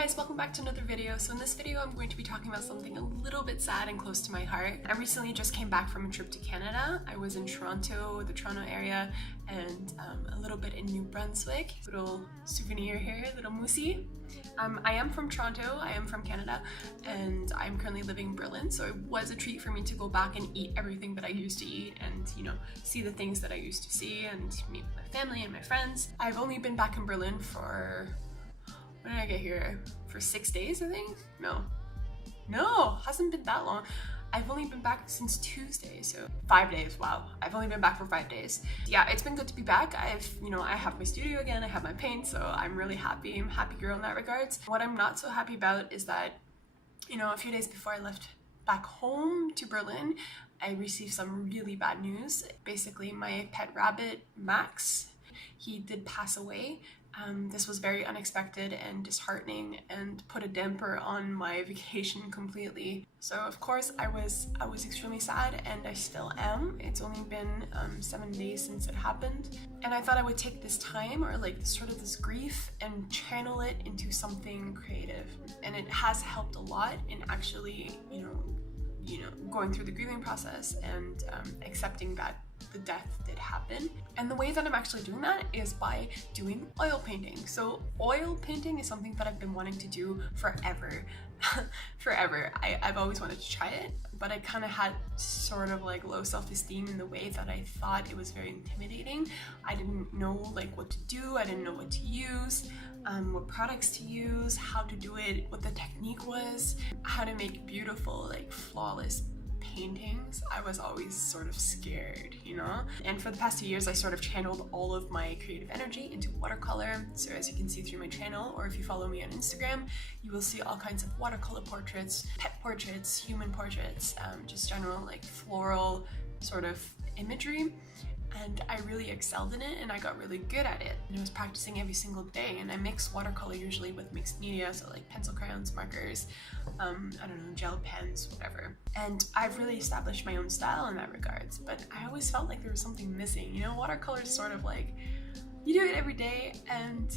guys, welcome back to another video. So in this video I'm going to be talking about something a little bit sad and close to my heart. I recently just came back from a trip to Canada. I was in Toronto, the Toronto area, and a little bit in New Brunswick. Little souvenir here, little moosey. I am from Toronto, I am from Canada, and I'm currently living in Berlin, so it was a treat for me to go back and eat everything that I used to eat and, you know, see the things that I used to see and meet my family and my friends. I've only been back in Berlin for, when did I get here? For 6 days, I think? No, hasn't been that long. I've only been back since Tuesday, so 5 days, wow. I've only been back for 5 days. Yeah, it's been good to be back. I have my studio again, I have my paint, so I'm really happy. I'm a happy girl in that regards. What I'm not so happy about is that, you know, a few days before I left back home to Berlin, I received some really bad news. Basically, my pet rabbit, Max, he did pass away. This was very unexpected and disheartening and put a damper on my vacation completely. So of course I was extremely sad, and I still am. It's only been 7 days since it happened, and I thought I would take this time, or like sort of this grief, and channel it into something creative. And it has helped a lot in actually, you know, going through the grieving process and accepting that the death did happen. And the way that I'm actually doing that is by doing oil painting. So oil painting is something that I've been wanting to do forever. Forever. I've always wanted to try it, but I kind of had sort of like low self-esteem in the way that I thought it was very intimidating. I didn't know like what to do, I didn't know what to use, what products to use, how to do it, what the technique was, how to make beautiful, like flawless paintings. I was always sort of scared, you know? And for the past 2 years, I sort of channeled all of my creative energy into watercolor. So as you can see through my channel, or if you follow me on Instagram, you will see all kinds of watercolor portraits, pet portraits, human portraits, just general like floral sort of imagery. And I really excelled in it, and I got really good at it. And I was practicing every single day, and I mix watercolor usually with mixed media, so like pencil, crayons, markers, I don't know, gel pens, whatever. And I've really established my own style in that regards, but I always felt like there was something missing. You know, watercolor is sort of like, you do it every day, and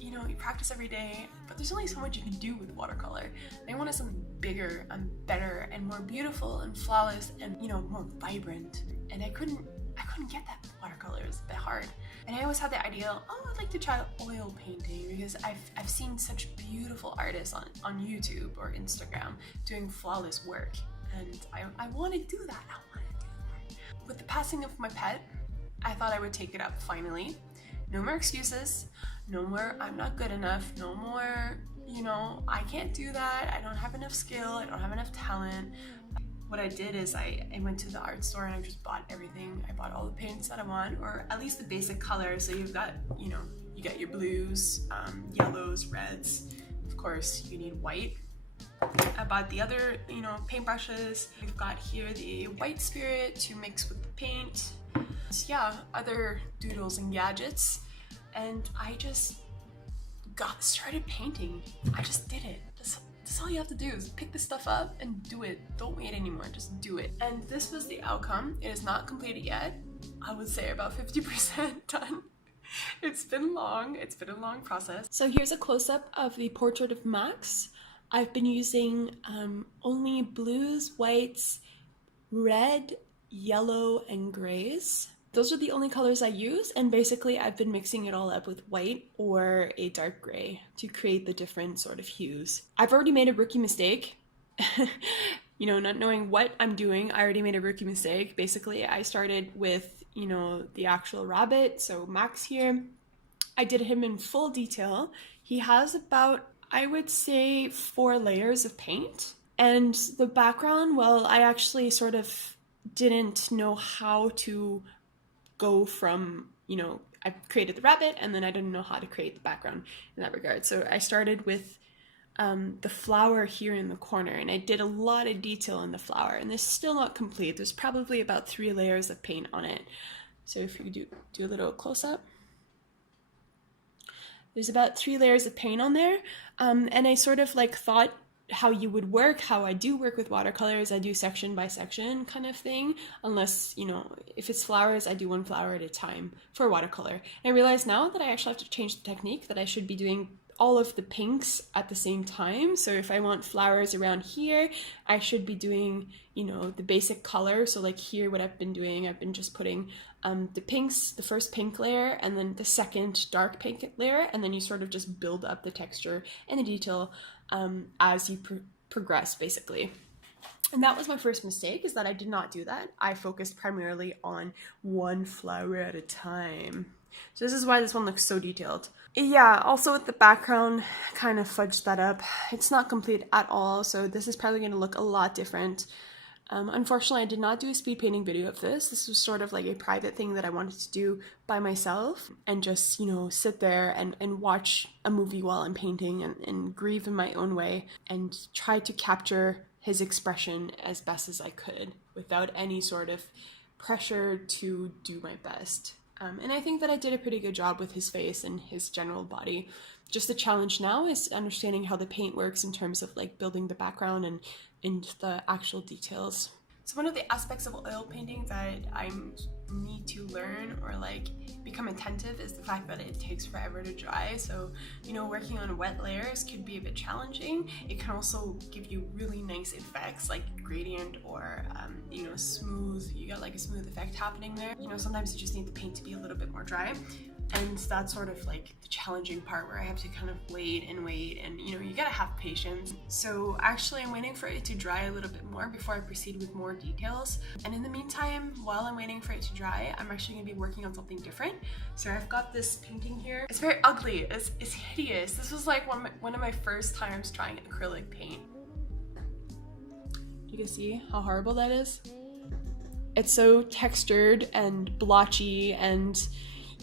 you know, you practice every day, but there's only so much you can do with watercolor. And I wanted something bigger and better and more beautiful and flawless and, you know, more vibrant. And I couldn't get that with watercolor. It was a bit hard. And I always had the idea, oh, I'd like to try oil painting, because I've seen such beautiful artists on YouTube or Instagram doing flawless work. And I want to do that. With the passing of my pet, I thought I would take it up finally. No more excuses. No more, I'm not good enough. No more, you know, I can't do that. I don't have enough skill. I don't have enough talent. What I did is I went to the art store and I just bought everything. I bought all the paints that I want, or at least the basic colors. So you've got, you know, you got your blues, yellows, reds. Of course, you need white. I bought the other, you know, paintbrushes. We've got here the white spirit to mix with the paint. So yeah, other doodles and gadgets. And I just got started painting. I just did it. That's all you have to do, is pick the stuff up and do it. Don't wait anymore, just do it. And this was the outcome. It is not completed yet. I would say about 50% done. It's been long. It's been a long process. So here's a close-up of the portrait of Max. I've been using only blues, whites, red, yellow, and grays. Those are the only colors I use, and basically I've been mixing it all up with white or a dark gray to create the different sort of hues. I've already made a rookie mistake. You know, not knowing what I'm doing, I already made a rookie mistake. Basically, I started with, you know, the actual rabbit, so Max here. I did him in full detail. He has about, I would say, 4 layers of paint. And the background, well, I actually sort of didn't know how to go from, you know, I created the rabbit and then I didn't know how to create the background in that regard. So I started with the flower here in the corner, and I did a lot of detail in the flower, and this is still not complete. There's probably about 3 layers of paint on it. So if you do a little close-up, there's about 3 layers of paint on there. And I sort of like thought how you would work, how I do work with watercolors. I do section by section kind of thing, unless, you know, if it's flowers, I do one flower at a time for watercolor. And I realize now that I actually have to change the technique, that I should be doing all of the pinks at the same time. So if I want flowers around here, I should be doing, you know, the basic color. So like here, what I've been doing, I've been just putting the pinks, the first pink layer, and then the second dark pink layer, and then you sort of just build up the texture and the detail as you progress, basically. And that was my first mistake, is that I did not do that. I focused primarily on one flower at a time. So this is why this one looks so detailed. Yeah, also with the background, kind of fudged that up. It's not complete at all, so this is probably going to look a lot different. Unfortunately, I did not do a speed painting video of this. This was sort of like a private thing that I wanted to do by myself and just, you know, sit there and watch a movie while I'm painting and grieve in my own way and try to capture his expression as best as I could without any sort of pressure to do my best. And I think that I did a pretty good job with his face and his general body. Just the challenge now is understanding how the paint works in terms of like building the background and the actual details. So one of the aspects of oil painting that I need to learn or like become attentive is the fact that it takes forever to dry. So, you know, working on wet layers could be a bit challenging. It can also give you really nice effects like gradient or, you know, smooth. You got like a smooth effect happening there. You know, sometimes you just need the paint to be a little bit more dry. And that's sort of like the challenging part where I have to kind of wait and, you know, you gotta have patience. So actually I'm waiting for it to dry a little bit more before I proceed with more details. And in the meantime, while I'm waiting for it to dry, I'm actually gonna be working on something different. So I've got this painting here. It's very ugly, it's hideous. This was like one of my first times trying acrylic paint. You can see how horrible that is? It's so textured and blotchy and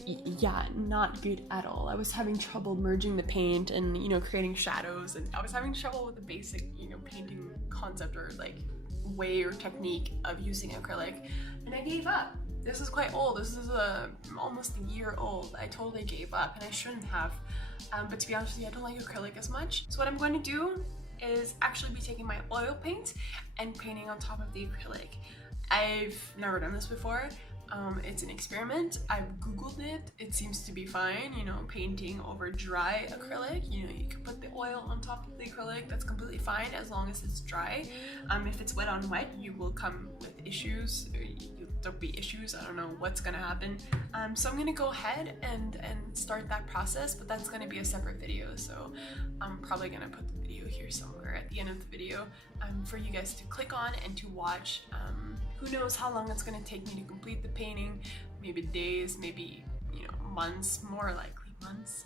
yeah, not good at all. I was having trouble merging the paint and, you know, creating shadows, and I was having trouble with the basic, you know, painting concept or like way or technique of using acrylic, and I gave up. This is quite old. This is almost a year old. I totally gave up, and I shouldn't have. But to be honest with you, I don't like acrylic as much. So what I'm going to do is actually be taking my oil paint and painting on top of the acrylic. I've never done this before. It's an experiment. I've googled it. It seems to be fine, you know, painting over dry acrylic. You know, you can put the oil on top of the acrylic. That's completely fine as long as it's dry. If it's wet on wet, you will come with issues. There'll be issues. I don't know what's gonna happen. So I'm gonna go ahead and start that process, but that's gonna be a separate video. So I'm probably gonna put the video here somewhere at the end of the video for you guys to click on and to watch. Who knows how long it's gonna take me to complete the painting? Maybe days, maybe, you know, months, more likely months.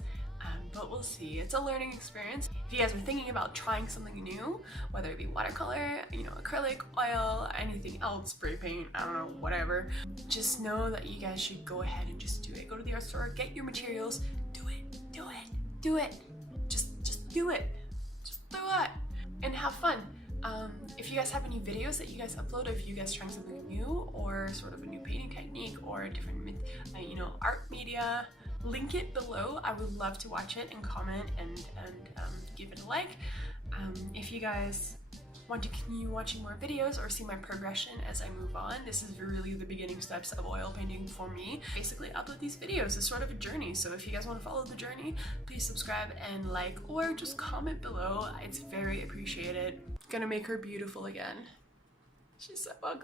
But we'll see. It's a learning experience. If you guys are thinking about trying something new, whether it be watercolor, you know, acrylic, oil, anything else, spray paint, I don't know, whatever, just know that you guys should go ahead and just do it. Go to the art store, get your materials, do it, do it, do it. Just do it. Just do it and have fun. If you guys have any videos that you guys upload of you guys trying something new or sort of a new painting technique or a different, you know, art media, link it below. I would love to watch it and comment and give it a like. If you guys want to continue watching more videos or see my progression as I move on, this is really the beginning steps of oil painting for me. Basically, upload these videos. It's sort of a journey. So if you guys want to follow the journey, please subscribe and like, or just comment below. It's very appreciated. Gonna make her beautiful again. She's so ugly.